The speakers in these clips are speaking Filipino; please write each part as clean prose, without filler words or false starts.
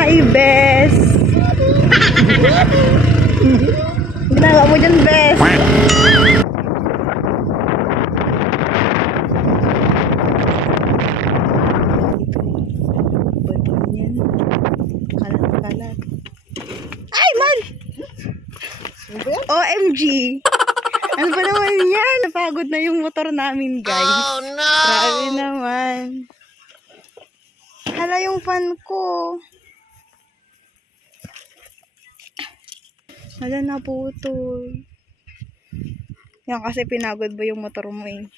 Hi, Bes! Ginagawa mo dyan, Bes? Bato niyan. Kalat-kalat. Ay, man! OMG! Ano ba naman yan? Napagod na yung motor namin, guys. Oh, no! Grabe naman. Hala yung fan ko. Hala, naputol. Yan kasi pinagod ba yung motor mo eh.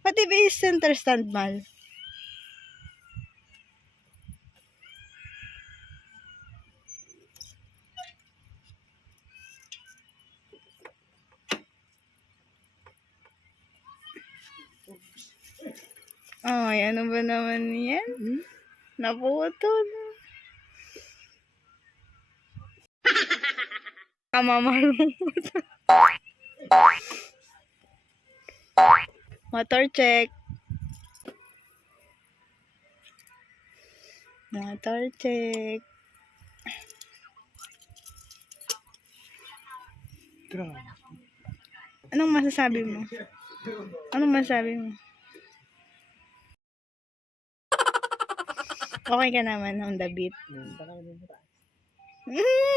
Pati ba yung center stand, Mal? Ay, ano ba naman yan? Naputol. Kamamarungot. Motor check. Motor check. Anong masasabi mo? Anong masasabi mo? Okay ka naman, Honda Beat.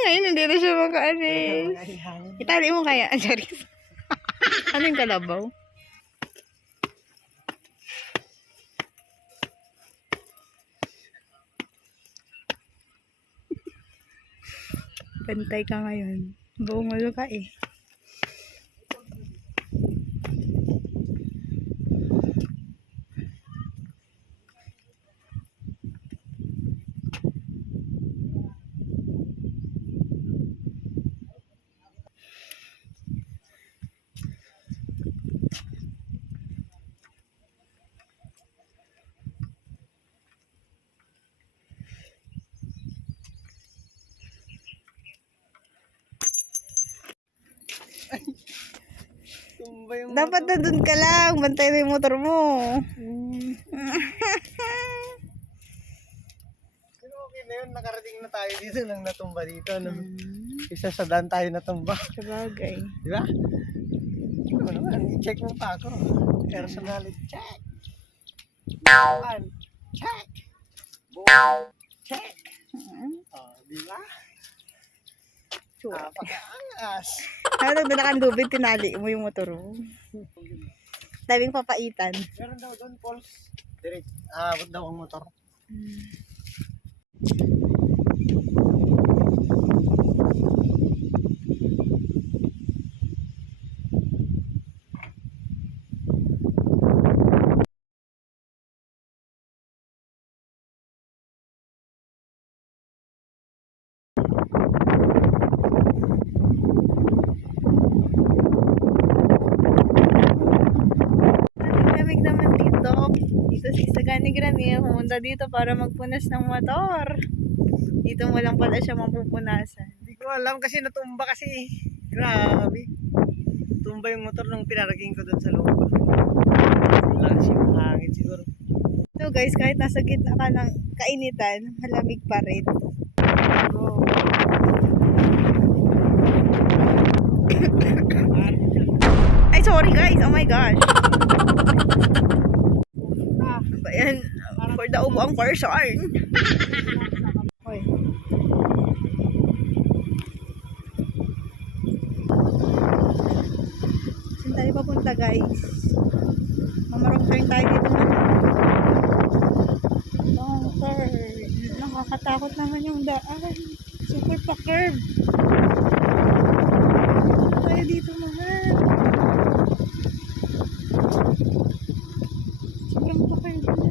Ayun, hindi na siya makaalis. Itali mo kaya, Charis. Ano yung kalabaw? Pantay ka ngayon. Bumalo ka eh. Dapat na dun ka lang. Bantay na yung motor mo. Pero okay na yun. Nakarating na tayo dito nang natumba dito. Isa sa daan tayo natumba. Sabagay. Di ba? Ano naman, check mo pa ako. Personality check. One, check. Boom, check. Oh, di ba? Napakaangas. Ano, nagdala tinali mo yung motor mo. Daming papaitan. Meron daw doon, Pauls. Direct, abot daw ang motor. Lamig naman dito. Dito si Sagani Granil. Pumunta dito para magpunas ng motor. Dito mo lang pala siya mapupunasan. Hindi ko alam kasi natumba kasi. Grabe. Tumba yung motor nung pinaraking ko doon sa loob. Lakas yung hangin siguro. So guys, kahit nasa gitna ka ng kainitan, malamig pa rin. Oh. Ay, sorry guys. Oh my gosh. Ayan, for the ubuang person. Hoy. Saan tayo papunta guys? Mamarong turn tayo dito man. Long turn. Nakakatakot naman yung daan. Super pa-curve. Tayo dito mahal. Sobrang pa-curve na.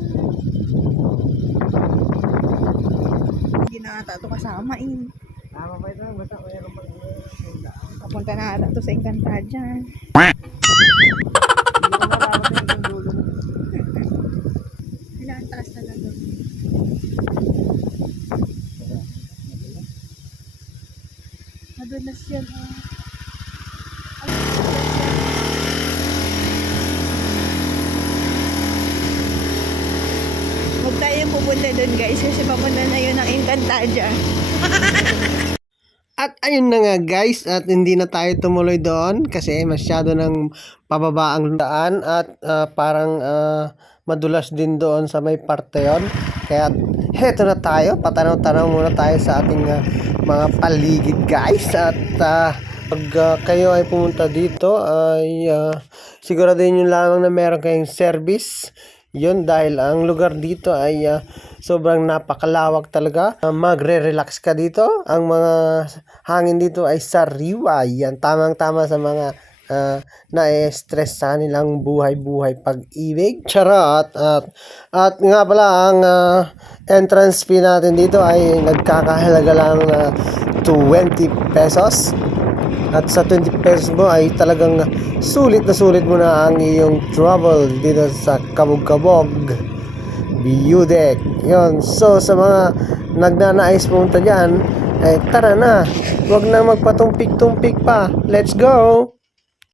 Hindi na ata ito kasama eh. Tama ba ito? Basta mayroon pang Papunta na ata ito sa Encantadia. hindi ko maramat yung dulo. Kailangan taas na lang doon. Madulas yan oh. Ay, madulas yan. tayong pupunta doon guys kasi papunta na yun ng Encantadia. At ayun na nga guys, at hindi na tayo tumuloy doon kasi masyado ng pababa ang daan at parang madulas din doon sa may parte yon. Kaya heto na tayo, patanaw-tanaw muna tayo sa ating mga paligid guys. At pag kayo ay pumunta dito ay siguraduhin nyo lamang na meron kayong service. Yun, dahil ang lugar dito ay sobrang napakalawak talaga. Magre-relax ka dito. Ang mga hangin dito ay sariwa. Yan, tamang-tama sa mga na-stress sa kanilang buhay-buhay pag-ibig. Charot! At nga pala, ang entrance fee natin dito ay nagkakahalaga lang na 20 pesos. At sa 20 pesos mo ay talagang sulit mo na ang iyong travel dito sa Kabog-Kabog View Deck. Yun. So sa mga nagnanais pumunta dyan, tara na. Huwag na magpatumpik-tumpik pa. Let's go!